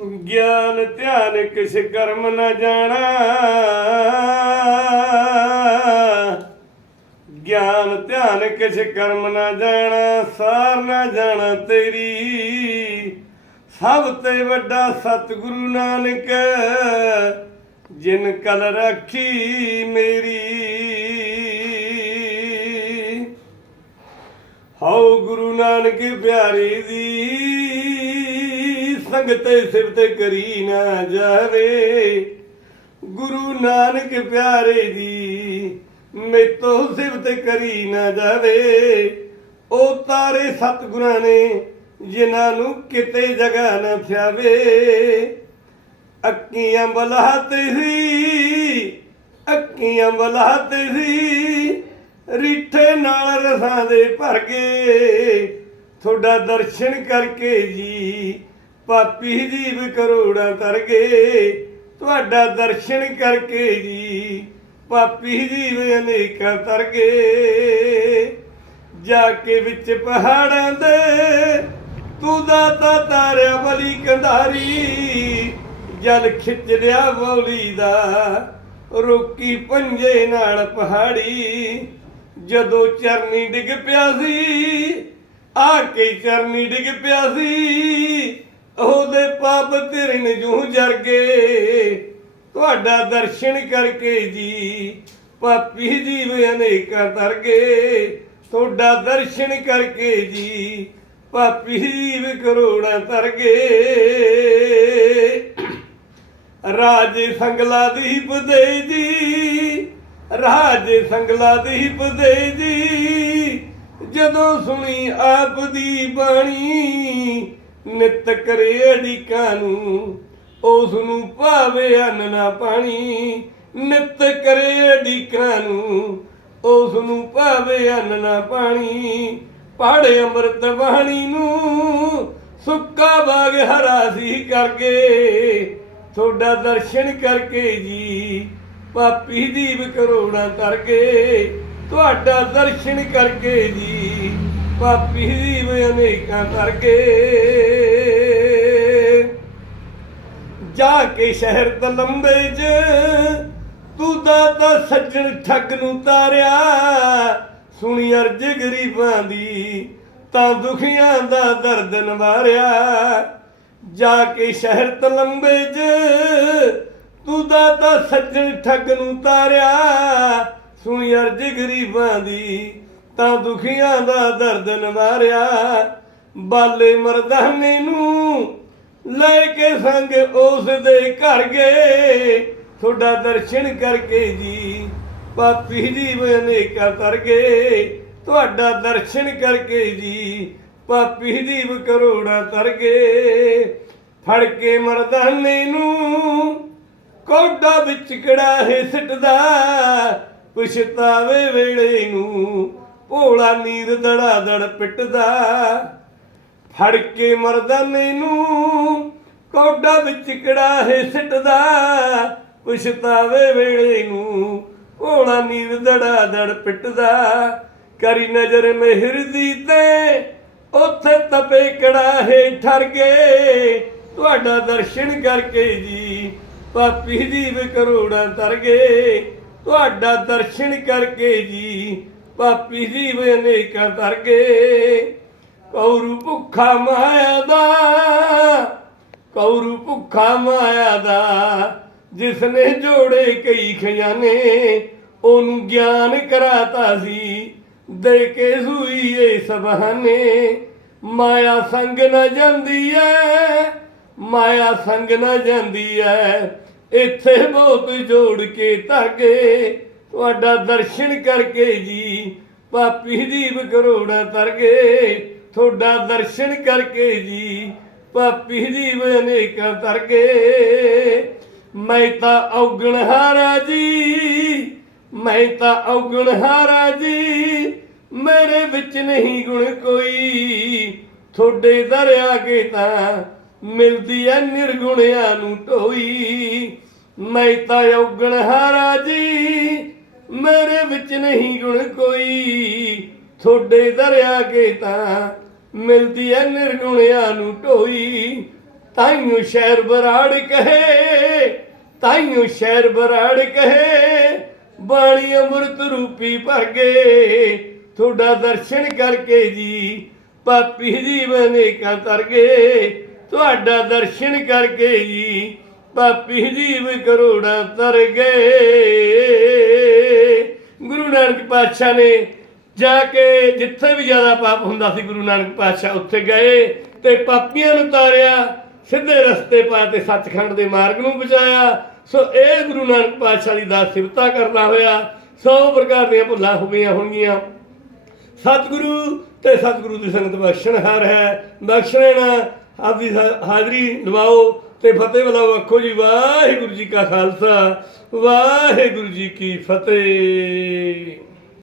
ਗਿਆਨ ਧਿਆਨ ਕਿਛ ਕਰਮ ਨਾ ਜਾਣਾ। ਗਿਆਨ ਧਿਆਨ ਕਿਛ ਕਰਮ ਨਾ ਜਾਣਾ, ਸਾਰ ਨ ਜਾਣਾ ਤੇਰੀ। ਸਭ ਤੇ ਵੱਡਾ ਸਤਿਗੁਰੂ ਨਾਨਕ, ਜਿਨ ਕਲ ਰੱਖੀ ਮੇਰੀ। ਹਉ ਗੁਰੂ ਨਾਨਕ ਪਿਆਰੇ ਦੀ ਸੰਗਤ ਸਿਫਤ ਕਰੀ ਨਾ ਜਾਵੇ। ਗੁਰੂ ਨਾਨਕ ਪਿਆਰੇ ਦੀ ਮੇਤੋਂ ਸਿਫਤ ਕਰੀ ਨਾ ਜਾਵੇ। ਉਹ ਤਾਰੇ ਸਤਿਗੁਰਾਂ ਨੇ ਜਿਨ੍ਹਾਂ ਨੂੰ ਕਿਤੇ ਜਗ੍ਹਾ ਨਾ ਥਿਆਵੇ। ਅੱਕੀਆਂ ਬਲਾਤੇ ਸੀ ਅੱਕੀਆਂ ਬਲਾਤੇ ਸੀ, ਰਿੱਠੇ ਨਾਲ ਰਸਾਂ ਦੇ ਭਰ ਗਏ ਤੁਹਾਡਾ ਦਰਸ਼ਨ ਕਰਕੇ ਜੀ ਪਾਪੀ ਜੀਵ ਕਰੋੜਾਂ ਤਰ ਗਏ ਤੁਹਾਡਾ ਦਰਸ਼ਨ ਕਰਕੇ ਜੀ, ਪਾਪੀ ਜੀਵ ਅਨੇਕਾਂ ਤਰ ਗਏ ਜਾ ਕੇ ਵਿੱਚ ਪਹਾੜਾਂ ਦੇ, ਤੂੰ ਦਾਤਾ ਤਾਰਿਆ ਬਲੀ ਕੰਧਾਰੀ, ਜਲ ਖਿੱਚ ਲਿਆ ਬੌਲੀ ਦਾ, ਰੋਕੀ ਪੰਜੇ ਨਾਲ ਪਹਾੜੀ। ਜਦੋਂ ਚਰਨੀ ਡਿੱਗ ਪਿਆ ਸੀ, ਆ ਕੇ ਚਰਨੀ ਡਿੱਗ ਪਿਆ ਸੀ ਉਹਦੇ ਪਾਪ ਤੇਰੇ ਨੇ ਜੂ ਜਰ ਗਏ ਤੁਹਾਡਾ ਦਰਸ਼ਨ ਕਰਕੇ ਜੀ, ਪਾਪੀ ਜੀਵ ਅਨੇਕਾਂ ਤਰ ਗਏ। ਤੁਹਾਡਾ ਦਰਸ਼ਨ ਕਰਕੇ ਜੀ, ਪਾਪੀ ਜੀਵ ਕਰੋੜਾਂ ਤਰ ਗਏ। ਰਾਜੇ ਸੰਗਲਾ ਦੀਪ ਦੇ ਜੀ, ਰਾਜੇ ਸੰਗਲਾ ਦੀਪ ਦੇ ਜੀ। ਜਦੋਂ ਸੁਣੀ ਆਪ ਦੀ ਬਾਣੀ ਨਿਤ ਕਰੇ ਅੜੀਕਾਂ ਨੂੰ, ਉਸ ਨੂੰ ਭਾਵੇ ਅੰਨ ਨਾ ਪਾਣੀ। ਨਿਤ ਕਰੇ ਅੜੀਕਾਂ ਨੂੰ, ਉਸ ਨੂੰ ਭਾਵੇ ਅੰਨ ਨਾ ਪਾਣੀ। ਪੜ ਅੰਮ੍ਰਿਤ ਬਾਣੀ ਨੂੰ, ਸੁੱਕਾ ਬਾਗ ਹਰਾ ਸੀ ਕਰਕੇ। ਤੁਹਾਡਾ ਦਰਸ਼ਨ ਕਰਕੇ ਜੀ, ਪਾਪੀ ਦੀਪ ਕਰੋੜਾਂ ਤਰ ਗਏ ਤੁਹਾਡਾ ਦਰਸ਼ਨ ਕਰਕੇ ਜੀ ਪਾਪੀ ਦੀਪ ਅਨੇਕਾਂ ਤਰ ਜਾ ਕੇ ਸ਼ਹਿਰ ਤਲੰਬੇ 'ਚ ਤੂੰ ਦਾਤਾ ਸੱਜਣ ਠੱਗ ਨੂੰ ਤਾਰਿਆ, ਸੁਣੀ ਅਰਜ ਗਰੀਬਾਂ ਦੀ ਤਾਂ ਦੁਖੀਆਂ ਦਾ ਦਰਦ ਨਵਾਰਿਆ। ਜਾ ਕੇ ਸ਼ਹਿਰ ਤਲੰਬੇ 'ਚ ਤੂੰ ਦਾਤਾ ਸੱਜਣ ਠੱਗ ਨੂੰ ਤਾਰਿਆ, ਸੁਣੀ ਅਰਜ ਗਰੀਬਾਂ ਦੀ ਤਾਂ ਦੁਖੀਆਂ ਦਾ ਦਰਦ ਨਿਵਾਰਿਆ। ਬਾਲੇ ਮਰਦਾਨੇ ਨੂੰ ਲੈ ਕੇ ਸੰਗ ਉਸ ਦੇ ਘਰ ਗਏ। ਤੁਹਾਡਾ ਦਰਸ਼ਨ ਕਰਕੇ ਜੀ ਪਾਪੀ ਜੀਵ ਅਨੇਕਾਂ ਤਰ ਗਏ। ਤੁਹਾਡਾ ਦਰਸ਼ਨ ਕਰਕੇ ਜੀ ਪਾਪੀ ਜੀਵ ਕਰੋੜਾਂ ਤਰ ਗਏ। ਫੜ ਕੇ ਮਰਦਾਨੇ ਨੂੰ ਕੋਡਾ ਵਿੱਚ ਕੜਾਹੇ ਸਿੱਟਦਾ। ਪਛਤਾਵੇ ਵੇਲੇ ਨੂੰ ਭੋਲਾ ਨੀਰ ਦੜਾ ਦੜ ਪਿੱਟਦਾ। ਫੜ ਕੇ ਮਰਦਾਨੇ ਨੂੰ ਕੋਡਾ ਵਿੱਚ ਕੜਾਹੇ ਸਿੱਟਦਾ। ਪਛਤਾਵੇ ਵੇਲੇ ਨੂੰ ਭੋਲਾ ਨੀਰ ਦੜਾ ਦੜ ਪਿੱਟਦਾ। ਕਰੀ ਨਜ਼ਰ ਮਿਹਰ ਦੀ ਤੇ ਉੱਥੇ ਤਪੇ ਕੜਾਹੇ ਠਰ ਗਏ। ਤੁਹਾਡਾ ਦਰਸ਼ਨ ਕਰਕੇ ਜੀ ਪਾਪੀ ਜੀਵ ਵਿਕਰੋੜਾਂ ਤਰ ਗਏ। ਤੁਹਾਡਾ ਦਰਸ਼ਨ ਕਰਕੇ ਜੀ ਪਾਪੀ ਜੀਵ ਅਨੇਕਾਂ ਤਰ ਕੌਰੂ ਭੁੱਖਾ ਮਾਇਆ ਦਾ ਕੌਰੂ ਭੁੱਖਾ ਮਾਇਆ ਦਾ ਜਿਸ ਜੋੜੇ ਕਈ ਖਜ਼ਾਨੇ, ਉਹਨੂੰ ਗਿਆਨ ਕਰਾਤਾ ਸੀ, ਦੇ ਕੇ ਸੂਈ ਏ ਸਬਹਾਨੇ ਮਾਇਆ ਸੰਗ ਨਾ ਜਾਂਦੀ ਐ, ਮਾਇਆ ਸੰਗ ਨਾ ਜਾਂਦੀ ਐ, ਇੱਥੇ ਬਹੁਤ ਜੋੜ ਕੇ ਧਾਗੇ ਤੁਹਾਡਾ ਦਰਸ਼ਨ ਕਰਕੇ ਜੀ, ਪਾਪੀ ਜੀਵ ਕਰੋੜਾਂ ਤਰ ਗਏ ਤੁਹਾਡਾ ਦਰਸ਼ਨ ਕਰਕੇ ਜੀ, ਪਾਪੀ ਜੀਵ ਅਨੇਕਾਂ ਤਰ ਗਏ ਮੈਂ ਤਾਂ ਔਗਣ ਹਾਰਾ ਜੀ, ਮੈਂ ਤਾਂ ਔਗਣ ਹਾਰਾ ਜੀ, ਮੇਰੇ ਵਿੱਚ ਨਹੀਂ ਗੁਣ ਕੋਈ। ਤੁਹਾਡੇ ਦਰਿਆ ਕੇ ਤਾਂ ਮਿਲਦੀ ਐ ਨਿਰਗੁਣਿਆਂ ਨੂੰ ਢੋਈ ਮੈਂ ਤਾਂ ਔਗਣ ਹਾਰਾ ਜੀ ਮੇਰੇ ਵਿੱਚ ਨਹੀਂ ਗੁਣ ਕੋਈ। ਤੁਹਾਡੇ ਦਰਿਆ ਕੇ ਤਾਂ ਮਿਲਦੀ ਐ ਨਿਰਗੁਣਿਆਂ ਨੂੰ ਢੋਈ। ਤਾਈਓ ਸ਼ਹਿਰ ਬਰਾੜ ਕਹੇ, ਤਾਈਓ ਸ਼ਹਿਰ ਬਰਾੜ ਕਹੇ, ਬਾਣੀ ਅੰਮ੍ਰਿਤ ਰੂਪੀ ਭਰ ਗਏ ਤੁਹਾਡਾ ਦਰਸ਼ਨ ਕਰਕੇ ਜੀ, ਪਾਪੀ ਜੀਵਨ ਕਾ ਤਰ ਗਏ ਤੁਹਾਡਾ ਦਰਸ਼ਨ ਕਰਕੇ ਜੀ, ਪਾਪੀ ਜੀਵ ਕਰੋੜਾਂ ਤਰ ਗਏ। ਨਾਨਕ ਪਾਤਸ਼ਾਹ ਨੇ ਜਾ ਕੇ ਜਿੱਥੇ ਵੀ ਜ਼ਿਆਦਾ ਪਾਪ ਹੁੰਦਾ ਸੀ ਗੁਰੂ ਨਾਨਕ ਪਾਤਸ਼ਾਹ ਉੱਥੇ ਗਏ ਤੇ ਪਾਪੀਆਂ ਨੂੰ ਤਾਰਿਆ, ਸਿੱਧੇ ਰਸਤੇ ਪਾ ਤੇ ਸੱਚਖੰਡ ਦੇ ਮਾਰਗ ਨੂੰ ਬਚਾਇਆ ਸੋ ਇਹ ਗੁਰੂ ਨਾਨਕ ਪਾਤਸ਼ਾਹ ਦੀ ਦਾਸ ਸਿਫਤਾ ਕਰਦਾ ਹੋਇਆ, ਸੌ ਪ੍ਰਕਾਰ ਦੀਆਂ ਭੁੱਲਾਂ ਹੋ ਗਈਆਂ ਹੋਣਗੀਆਂ। ਸਤਿਗੁਰੂ ਤੇ ਸਤਿਗੁਰੂ ਦੀ ਸੰਗਤ ਬਖਸ਼ਣਹਾਰ ਹੈ। ਬਖਸ਼ਣੇ ਆਪਦੀ ਹਾਜ਼ਰੀ ਲਵਾਓ ਤੇ ਫਤਿਹ ਵਾਲਾ ਆਖੋ ਜੀ ਵਾਹਿਗੁਰੂ ਜੀ ਕਾ ਖਾਲਸਾ ਵਾਹਿਗੁਰੂ ਜੀ ਕੀ ਫਤਿਹ।